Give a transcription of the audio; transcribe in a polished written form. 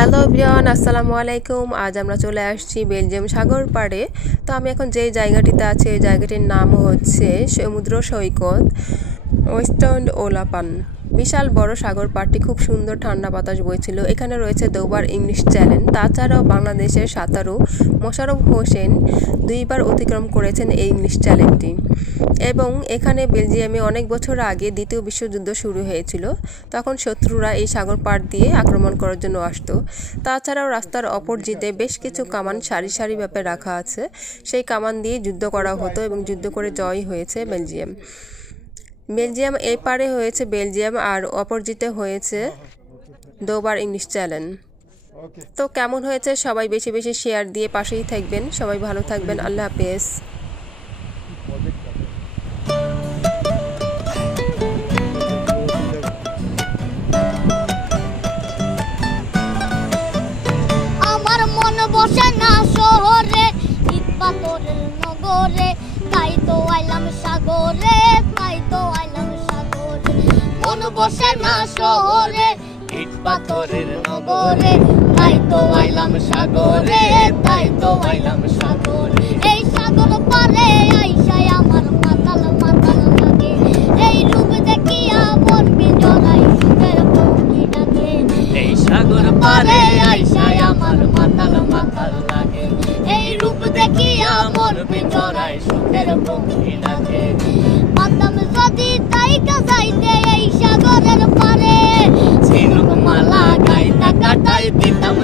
Hello everyone, আসসালামু আলাইকুম। আজ আমরা চলে আসছি বেলজিয়াম সাগর পাড়ে। তো আমি এখন যে জায়গাটিতে আছি এই জায়গাটির নাম হচ্ছে সমুদ্র সৈকত ওয়েস্টার্ন ওলাপান। বিশাল বড় সাগর পাড়টি, খুব সুন্দর ঠান্ডা বাতাস বইছিল। এখানে রয়েছে দুবার ইংলিশ চ্যানেল। তাছাড়াও বাংলাদেশের সাঁতারু মোশাররফ হোসেন দুইবার অতিক্রম করেছেন এই ইংলিশ চ্যানেলটি। এবং এখানে বেলজিয়ামে অনেক বছর আগে দ্বিতীয় বিশ্বযুদ্ধ শুরু হয়েছিল। তখন শত্রুরা এই সাগর পাড় দিয়ে আক্রমণ করার জন্য আসতো। তাছাড়াও রাস্তার অপরজিতে বেশ কিছু কামান সারি সারিভাবে রাখা আছে। সেই কামান দিয়ে যুদ্ধ করা হতো এবং যুদ্ধ করে জয় হয়েছে বেলজিয়াম। এই পারে হয়েছে বেলজিয়াম আর অপরজিতে হয়েছে দুবার ইংলিশ চ্যানেল। তো কেমন হয়েছে সবাই বেশি বেশি শেয়ার দিয়ে পাশেই থাকবেন। সবাই ভালো থাকবেন। আল্লাহ হাফেজ। আমার মন বসে না শহরে, ইট পাথরের নগরে, তাই তো আইলাম সাগরে, তাই তো আইলাম সাগরে। মন বসে না শহরে, ইট পাথরের নগরে, তাই তো আইলাম সাগরে, তাই তো আইলাম সাগরে। এই সাগর পারে আইসাই আমার মাতাল মাতাল লাগে, এই রূপ দেখিয়া মন বিজড়াই সুখের পক্ষী ডাকে। এই সাগর পারে আইসাই আমার মাতাল মাতাল লাগে, এই রূপ দেখিয়া মন বিজড়াই সুখের পক্ষী ডাকে। পাতাম যদি তাই কাজাইতে এই সাগরের পারে, ঝিনুক মালা গাইতা কাটাই দিতাম